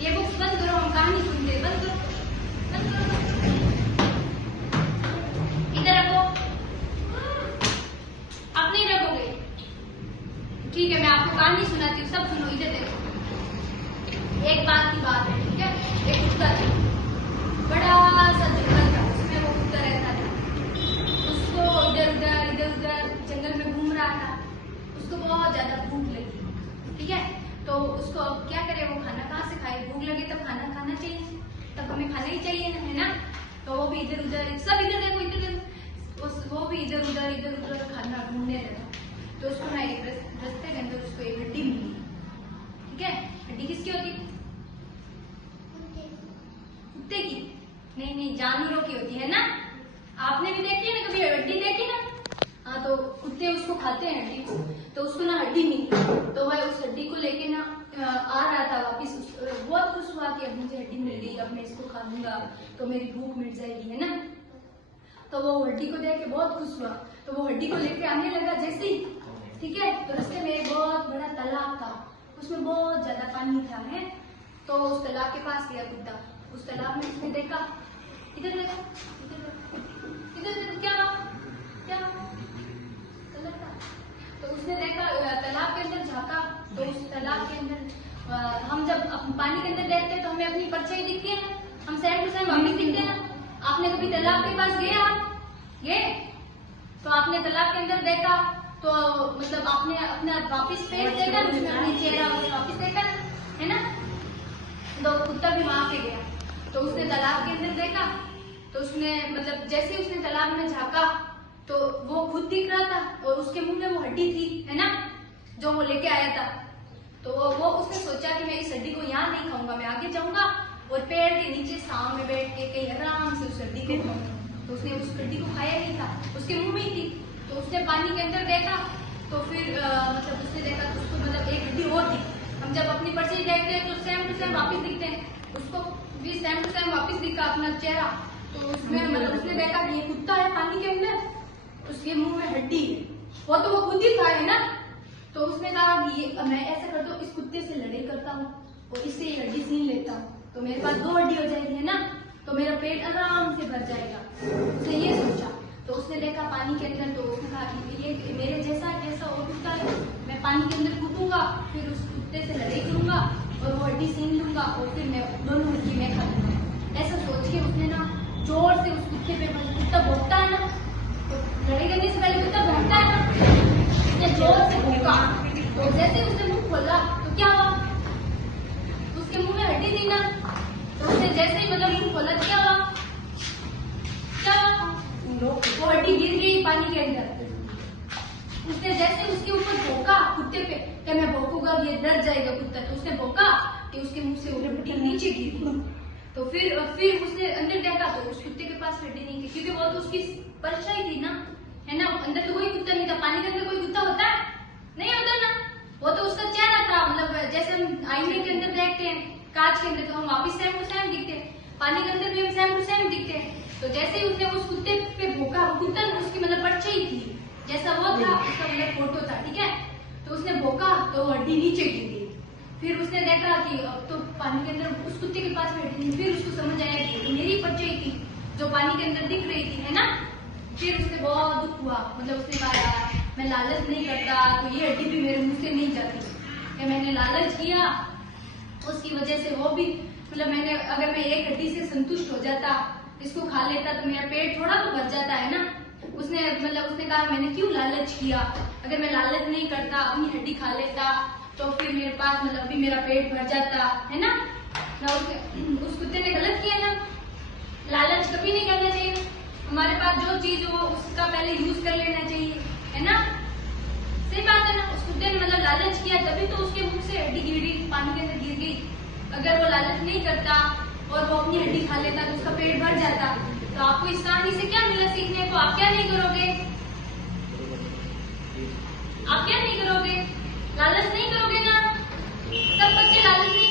ये बुक्स बंद करो, हम कहानी सुनते हैं। बंद करो, बंद करो। इधर रखो। आप नहीं रखोगे? ठीक है, मैं आपको कहानी सुनाती हूँ, सब सुनो। इधर देखो। एक बार की बात है, ठीक है। एक कुत्ता था, बड़ा सा जंगल था, उसमें वो कुत्ता रहता था। उसको इधर उधर जंगल में घूम रहा था। उसको बहुत ज्यादा भूख लगी, ठीक है। तो उसको अब क्या करे, वो खाना कहाँ से खाए? भूख लगे तब खाना खाना चाहिए, तब हमें खाना ही चाहिए ना, है ना। तो वो भी इधर उधर, सब इधर देखो, इधर देखो, वो भी इधर उधर खाना ढूंढने लगा। तो उसको ना एक रास्ते के अंदर उसको एक हड्डी मिली, ठीक है। हड्डी किसकी होती? कुत्ते की? नहीं, जानवरों की होती है ना। आपने भी देखी है ना, कभी हड्डी देखी ना? हाँ, तो कुत्ते उसको खाते हैं हड्डी को। तो उसको ना हड्डी मिली, तो वह उस हड्डी को लेके ना आ रहा था वापिस। बहुत खुश हुआ कि अब मुझे हड्डी मिल गई, अब मैं इसको खा लूंगा तो मेरी भूख मिट जाएगी, है ना। तो वो हड्डी को देख के बहुत खुश हुआ। तो वो हड्डी को लेके आने लगा जैसे ही, ठीक है। तो रास्ते में एक बहुत बड़ा तालाब था, उसमें बहुत ज्यादा पानी था, है। तो उस तालाब के पास गया कुत्ता। उस तालाब में उसने देखा, इधर देखो, इधर देखो, क्या कलर था। तो उसने देखा, तालाब के अंदर झांका। तो उस तालाब के अंदर हम जब पानी के अंदर देखते हैं तो हमें अपनी परछाई दिखती है ना, हम सेम टू सेम वापिस दिखते हैं ना। आपने कभी तालाब के पास गए? तो आपने तालाब के अंदर देखा, तो मतलब आपने अपना वापिस फेस देखा, अपना चेहरा वापिस देखा, है ना। तो कुत्ता भी वहां पे गया, तो उसने तालाब के अंदर देखा। तो उसने मतलब जैसे ही उसने तालाब में झांका तो वो खुद दिख रहा था, और उसके मुंह में वो हड्डी थी, है ना, जो वो लेके आया था। तो वो उसने सोचा कि मैं इस हड्डी को यहाँ नहीं खाऊंगा, मैं आगे जाऊंगा और पेड़ के नीचे छांव में बैठ के कहीं आराम से उस हड्डी को खाऊंगा। तो उसने उस हड्डी को खाया नहीं था, उसके मुंह में ही थी। तो उसने पानी के अंदर देखा, तो फिर मतलब उसने देखा तो उसको मतलब एक हड्डी और थी। हम जब अपनी परछाई देखते हैं तो सेम टू सेम वापिस दिखते हैं, उसको भी सेम टू सेम वापिस दिखा अपना चेहरा। तो उसमें मतलब उसने देखा कि ये कुत्ता है पानी के अंदर, उसके मुंह में हड्डी है, वो तो वो खुद ही था, है ना। तो उसने कहा कि ये मैं ऐसा करता हूँ, इस कुत्ते से लड़ाई करता हूँ और इससे ये हड्डी छीन लेता हूँ, तो मेरे पास 2 हड्डी हो जाएगी, है ना, तो मेरा पेट आराम से भर जाएगा। उसने ये सोचा। तो उसने देखा पानी के अंदर, तो उसने कहा कि ये मेरे जैसा और कुत्ता है, मैं पानी के अंदर कूदूंगा, फिर उस कुत्ते से लड़ाई करूंगा और वो हड्डी छीन लूंगा और फिर मैं दोनों हड्डी मैं खा लूंगा। ऐसा सोच के उसने ना जोर से उस कुत्ते पे, कुत्ता भौंकता है ना, तो लड़ाई करने से पहले कुत्ता भौंकता है ना, उसने जोर से भौंका। तो जैसे उसने मुंह खोला तो क्या हुआ, उसके मुंह में हड्डी थी ना। तो उसने जैसे ही मतलब मुंह खोला, क्या हुआ, वो हड्डी गिर गई पानी के अंदर। उसने जैसे उसके ऊपर भौंका कुत्ते पे, क्या मैं भौंकूंगा ये डर जाएगा कुत्ता, तो उसने भौंका कि उसके मुंह से वो हड्डी नीचे गिरी। तो फिर उसने अंदर देखा तो उस कुत्ते के पास हड्डी नहीं थी, क्योंकि वो तो उसकी परछाई थी ना, है ना। अंदर तो कोई कुत्ता नहीं था, पानी के अंदर कोई कुत्ता होता है? नहीं होता ना। वो तो उसका चेहरा था, मतलब जैसे हम आईने के अंदर देखते हैं, कांच के अंदर, तो हम वापिस सेम टू सेम दिखते हैं, पानी के अंदर भी हम सेम टू सेम दिखते हैं। तो जैसे ही उसने उस कुत्ते पे भौंका, वो कुत्ता उसकी मतलब परछाई थी, जैसा वो था उसका मतलब फोटो था, ठीक है। तो उसने भौंका तो हड्डी नीचे गिर गई। फिर उसने देखा कि अब तो पानी के अंदर उस कुत्ते के पास बैठी थी। फिर उसको समझ आया कि मेरी परछाई थी जो पानी के अंदर दिख रही थी, है ना। फिर उसने बहुत दुख हुआ, मतलब उसने कहा यार मैं लालच नहीं करता तो ये हड्डी भी मेरे मुंह से नहीं जाती, कि मैंने लालच किया उसकी वजह से वो भी मतलब मैंने, अगर मैं एक हड्डी से संतुष्ट हो जाता, इसको खा लेता तो मेरा पेट थोड़ा तो भर जाता, है ना। उसने कहा मैंने क्यों लालच किया, अगर मैं लालच नहीं करता अपनी हड्डी खा लेता तो फिर मेरे पास मतलब अभी मेरा पेट भर जाता, है ना। उस कुत्ते ने गलत किया ना, लालच कभी नहीं करना चाहिए। हमारे पास जो चीज हो उसका पहले यूज कर लेना चाहिए, है ना। सही बात है ना। उस कुत्ते ने मतलब लालच किया तभी तो उसके मुंह से हड्डी गिरी, पानी के अंदर गिर गई। अगर वो लालच नहीं करता और वो अपनी हड्डी खा लेता तो उसका पेट भर जाता। तो आपको इस कहानी से क्या मिला सीखने को? आप क्या नहीं करोगे? आप क्या नहीं करोगे? लालच नहीं करोगे ना। सब बच्चे